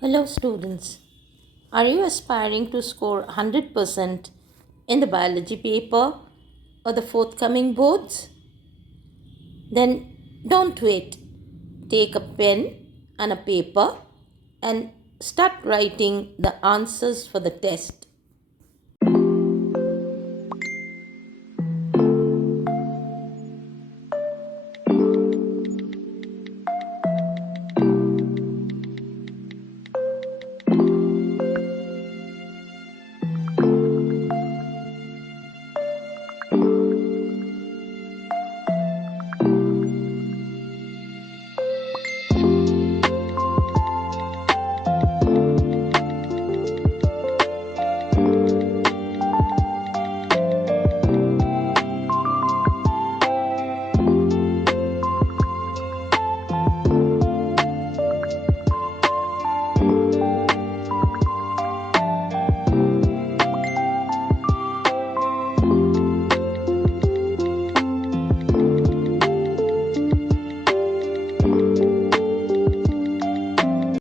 Hello, students. Are you aspiring to score 100% in the biology paper or the forthcoming boards? Then don't wait. Take a pen and a paper and start writing the answers for the test.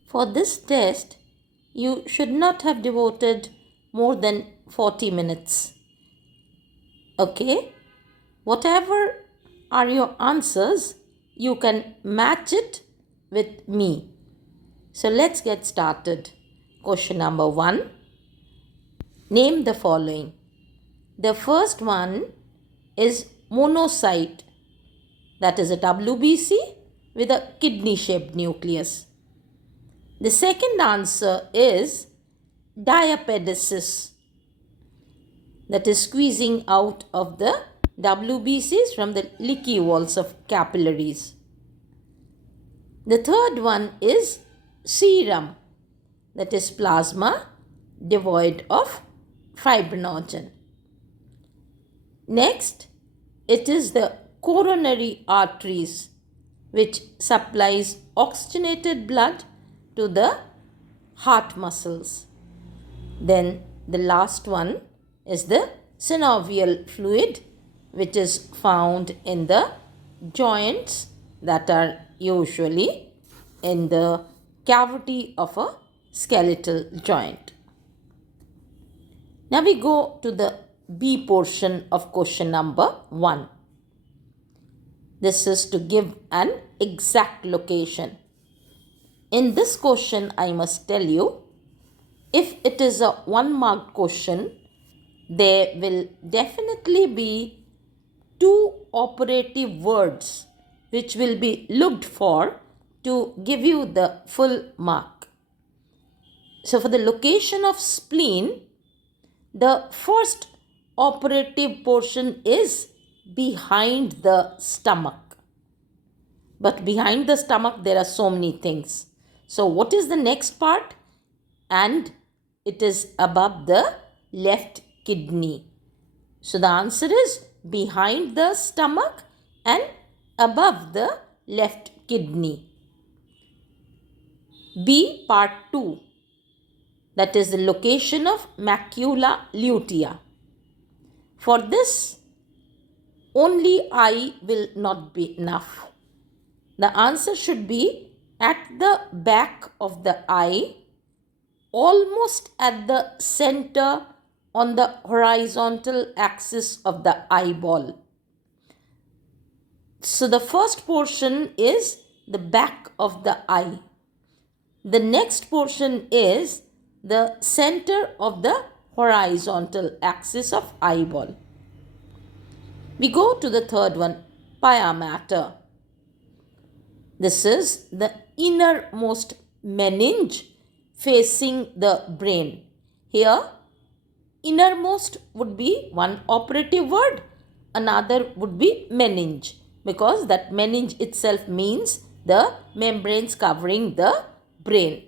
For this test, you should not have devoted more than 40 minutes. Okay? Whatever are your answers, you can match it with me. So let's get started. Question number 1. Name the following. The first one is monocyte, that is a WBC with a kidney shaped nucleus. The second answer is diapedesis, that is squeezing out of the WBCs from the leaky walls of capillaries. The third one is serum, that is plasma devoid of fibrinogen. Next, it is the coronary arteries, which supplies oxygenated blood to the heart muscles. Then the last one is the synovial fluid, which is found in the joints that are usually in the cavity of a skeletal joint. Now we go to the B portion of question number 1. This is to give an exact location. In this question, I must tell you, if it is a 1-marked question, there will definitely be 2 operative words which will be looked for to give you the full mark. So for the location of spleen, the first operative portion is behind the stomach. But behind the stomach, there are so many things. So what is the next part? And it is above the left kidney. So the answer is behind the stomach and above the left kidney. B, part 2. That is the location of macula lutea. For this, only eye will not be enough. The answer should be at the back of the eye, almost at the center on the horizontal axis of the eyeball. So the first portion is the back of the eye. The next portion is the center of the horizontal axis of eyeball. We go to the third one, pia mater. This is the innermost meninge facing the brain. Here, innermost would be one operative word, another would be meninge, because that meninge itself means the membranes covering the brain.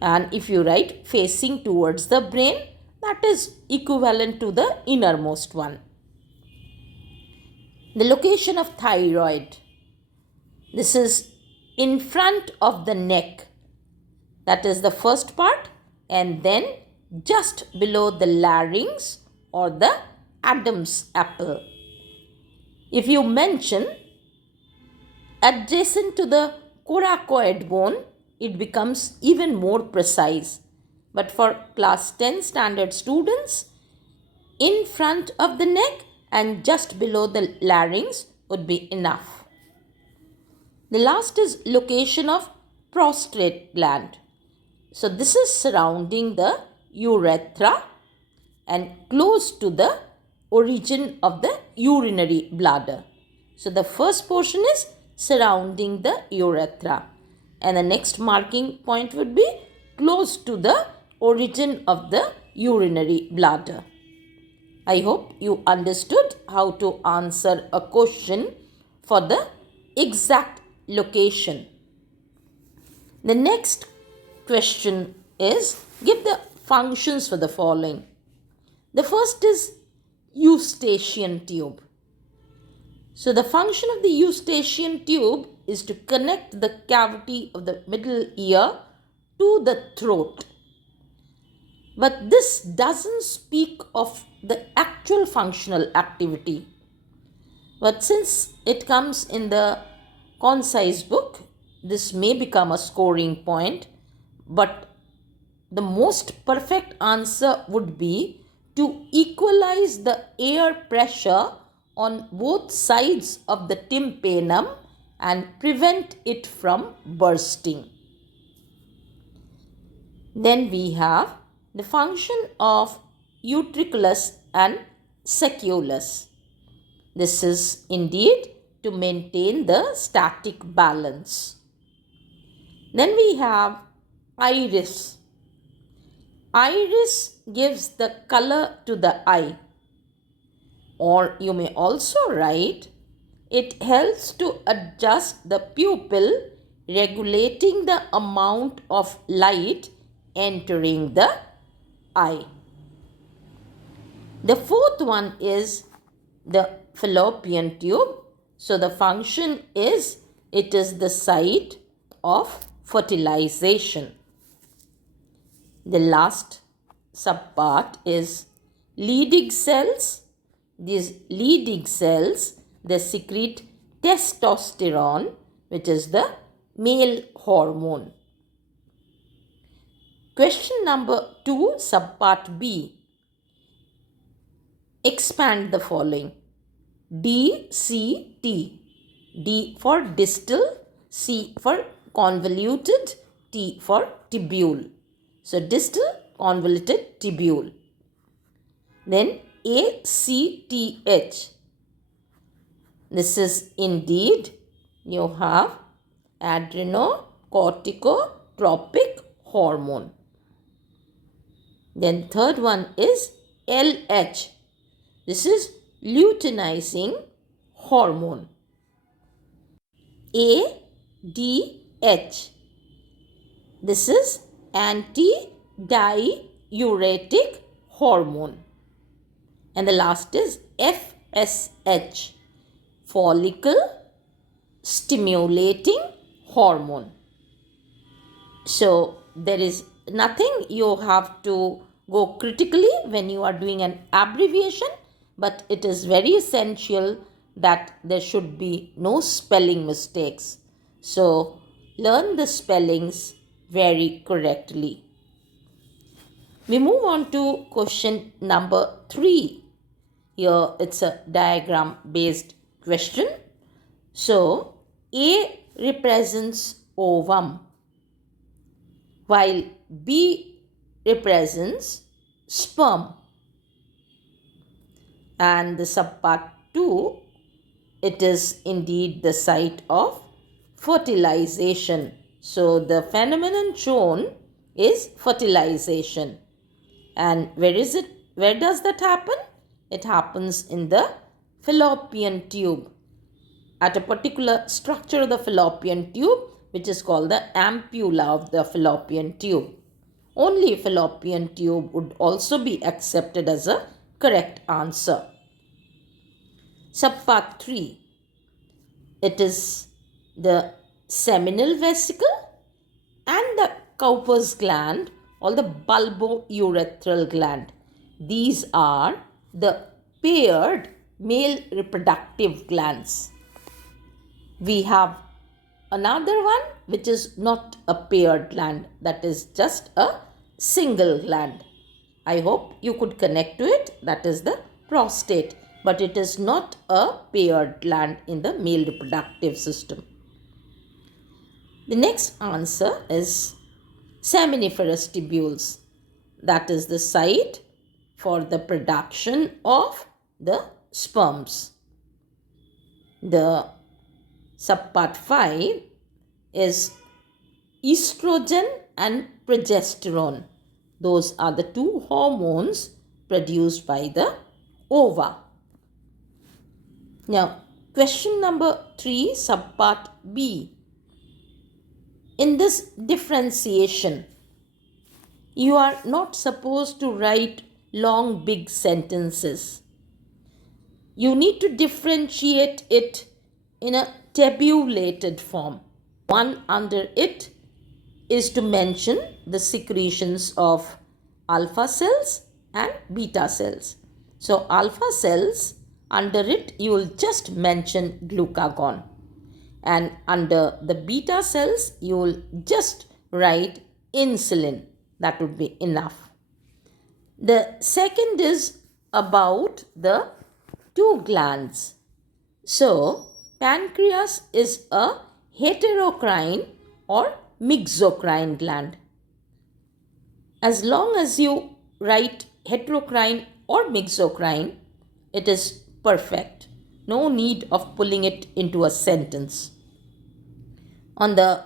And if you write facing towards the brain, that is equivalent to the innermost one. The location of thyroid. This is in front of the neck. That is the first part, and then just below the larynx or the Adam's apple. If you mention adjacent to the coracoid bone, it becomes even more precise. But for class 10 standard students, in front of the neck and just below the larynx would be enough. The last is location of prostate gland. So this is surrounding the urethra and close to the origin of the urinary bladder. So the first portion is surrounding the urethra, and the next marking point would be close to the origin of the urinary bladder. I hope you understood how to answer a question for the exact location. The next question is, give the functions for the following. The first is eustachian tube. So the function of the eustachian tube is to connect the cavity of the middle ear to the throat. But this doesn't speak of the actual functional activity. But since it comes in the concise book, this may become a scoring point. But the most perfect answer would be to equalize the air pressure on both sides of the tympanum and prevent it from bursting. Then we have the function of utriculus and sacculus. This is indeed to maintain the static balance. Then we have iris. Iris gives the color to the eye. Or you may also write, it helps to adjust the pupil, regulating the amount of light entering the eye. The fourth one is the fallopian tube. So the function is, it is the site of fertilization. The last subpart is Leydig cells. These Leydig cells, they secrete testosterone, which is the male hormone. Question number 2, subpart B. Expand the following. DCT. D for distal, C for convoluted, T for tubule. So distal convoluted tubule. Then ACTH. This is indeed, you have adrenocorticotropic hormone. Then third one is LH. This is luteinizing hormone. ADH. This is antidiuretic hormone. And the last is FSH, follicle stimulating hormone. So there is nothing you have to go critically when you are doing an abbreviation, but it is very essential that there should be no spelling mistakes. So learn the spellings very correctly. We move on to question number 3. Here it's a diagram based question. So A represents ovum, while B represents sperm. And the subpart 2, it is indeed the site of fertilization. So the phenomenon shown is fertilization. And where is it? Where does that happen? It happens in the fallopian tube, at a particular structure of the fallopian tube, which is called the ampulla of the fallopian tube. Only fallopian tube would also be accepted as a correct answer. Subpart 3. It is the seminal vesicle and the Cowper's gland or the bulbourethral gland. These are the paired male reproductive glands. We have another one which is not a paired gland, that is just a single gland. I hope you could connect to it, that is the prostate, but it is not a paired gland in the male reproductive system. The next answer is seminiferous tubules, that is the site for the production of the sperms. The subpart 5 is estrogen and progesterone. Those are the two hormones produced by the ova. Now, question number 3, subpart B. In this differentiation, you are not supposed to write long big sentences. You need to differentiate it in a tabulated form. One under it is to mention the secretions of alpha cells and beta cells. So alpha cells, under it you will just mention glucagon, and under the beta cells you will just write insulin. That would be enough. The second is about the two glands. So pancreas is a heterocrine or mixocrine gland. As long as you write heterocrine or mixocrine, it is perfect. No need of pulling it into a sentence. On the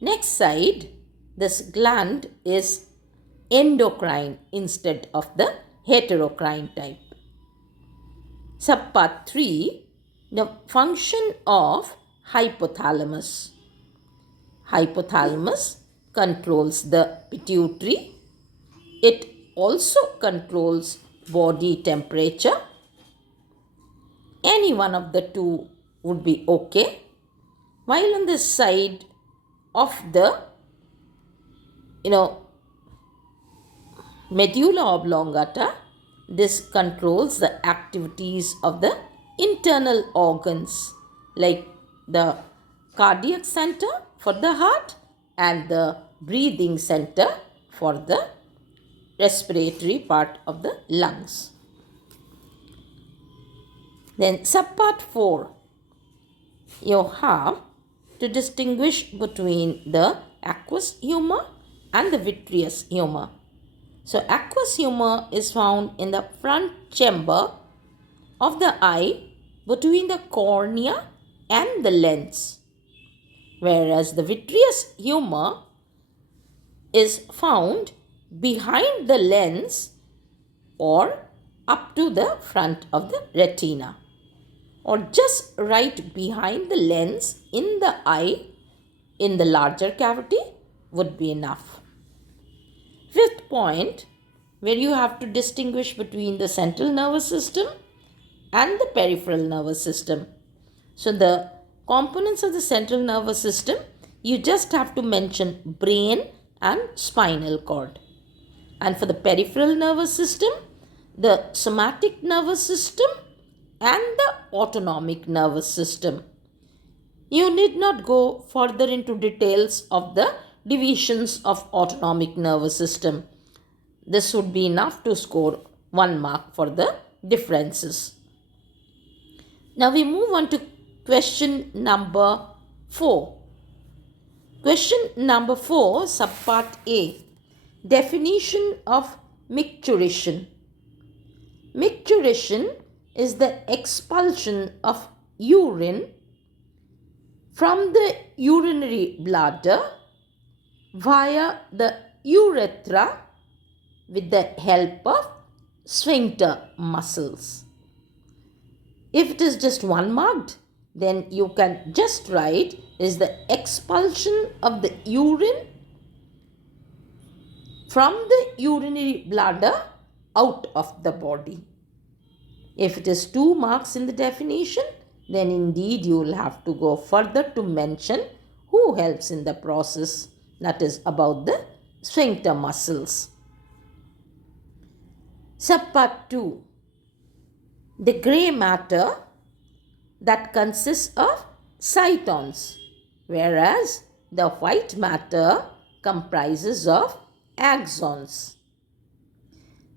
next side, this gland is endocrine instead of the heterocrine type. Subpart 3, the function of hypothalamus. Hypothalamus controls the pituitary. It also controls body temperature. Any one of the two would be okay. While on the side of the medulla oblongata, this controls the activities of the internal organs like the cardiac center for the heart and the breathing center for the respiratory part of the lungs. Then subpart 4, you have to distinguish between the aqueous humor and the vitreous humor. So aqueous humor is found in the front chamber of the eye between the cornea and the lens, whereas the vitreous humor is found behind the lens or up to the front of the retina, or just right behind the lens in the eye in the larger cavity would be enough. Fifth point, where you have to distinguish between the central nervous system and the peripheral nervous system. So the components of the central nervous system, you just have to mention brain and spinal cord. And for the peripheral nervous system, the somatic nervous system and the autonomic nervous system. You need not go further into details of the divisions of autonomic nervous system. This would be enough to score 1 mark for the differences. Now we move on to question number 4. Question number 4, subpart A. Definition of micturition. Micturition is the expulsion of urine from the urinary bladder via the urethra with the help of sphincter muscles. If it is just 1 marked, then you can just write is the expulsion of the urine from the urinary bladder out of the body. If it is 2 marks in the definition, then indeed you will have to go further to mention who helps in the process, that is about the sphincter muscles. Subpart 2. The grey matter that consists of cytons, whereas the white matter comprises of axons.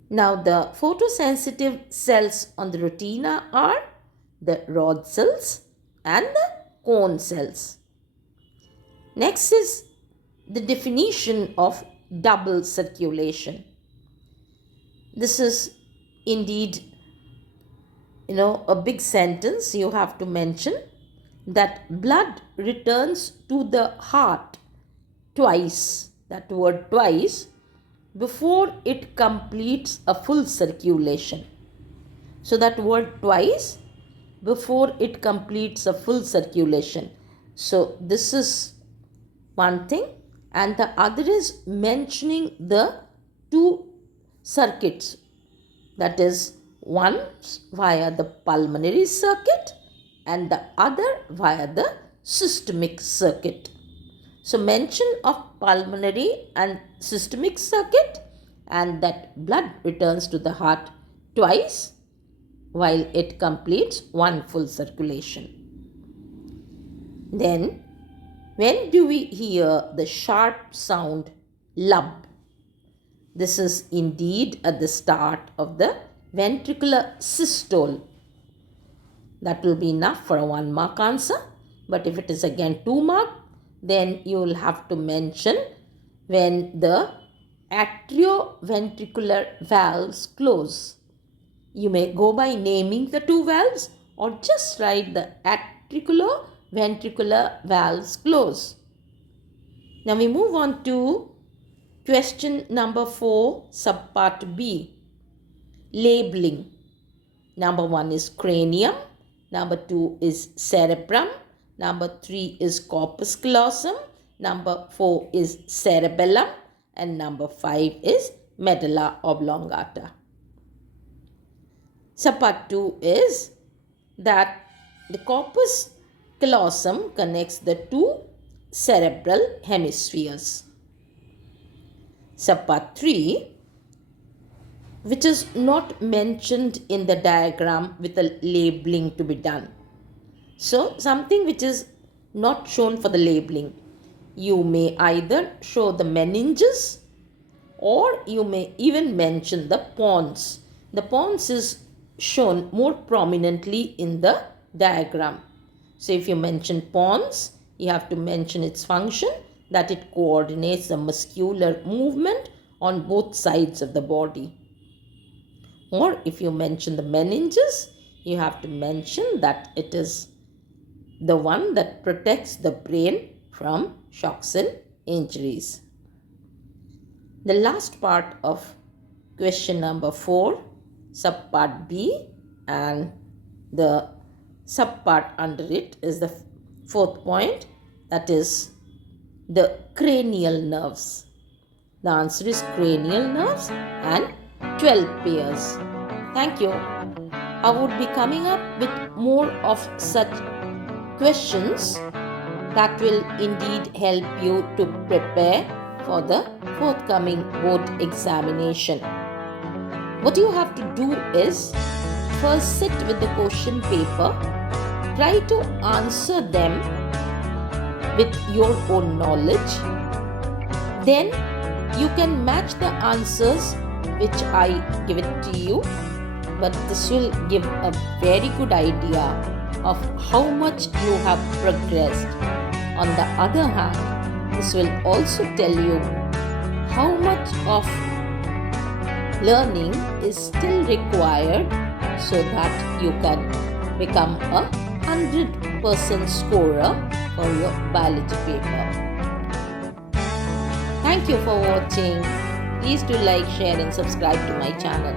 Now, the photosensitive cells on the retina are the rod cells and the cone cells. Next is the definition of double circulation. This is indeed, a big sentence. You have to mention that blood returns to the heart twice, that word twice, before it completes a full circulation. So that word twice, before it completes a full circulation. So this is one thing, and the other is mentioning the two circuits, that is one via the pulmonary circuit and the other via the systemic circuit. So mention of pulmonary and systemic circuit, and that blood returns to the heart twice while it completes one full circulation. Then, when do we hear the sharp sound lub? This is indeed at the start of the ventricular systole. That will be enough for a 1 mark answer. But if it is again 2 mark, then you will have to mention when the atrioventricular valves close. You may go by naming the two valves or just write the atrioventricular valves close. Now we move on to question number 4, subpart B. Labeling. Number 1 is cranium. Number 2 is cerebrum. Number 3 is corpus callosum. Number 4 is cerebellum. And number 5 is medulla oblongata. Subpart 2 is that the corpus callosum connects the two cerebral hemispheres. Subpart 3, which is not mentioned in the diagram with a labeling to be done. So, something which is not shown for the labeling. You may either show the meninges or you may even mention the pons. The pons is shown more prominently in the diagram. So, if you mention pons, you have to mention its function, that it coordinates the muscular movement on both sides of the body. Or if you mention the meninges, you have to mention that it is the one that protects the brain from shocks and injuries. The last part of question number 4, subpart B, and the subpart under it is the 4th point, that is the cranial nerves. The answer is cranial nerves and 12 pairs. Thank you. I would be coming up with more of such questions that will indeed help you to prepare for the forthcoming board examination. What you have to do is first sit with the question paper, try to answer them with your own knowledge. Then you can match the answers which I give it to you, but this will give a very good idea of how much you have progressed. On the other hand, this will also tell you how much of learning is still required so that you can become a 100% scorer for your biology paper. Thank you for watching. Please do like, share and subscribe to my channel.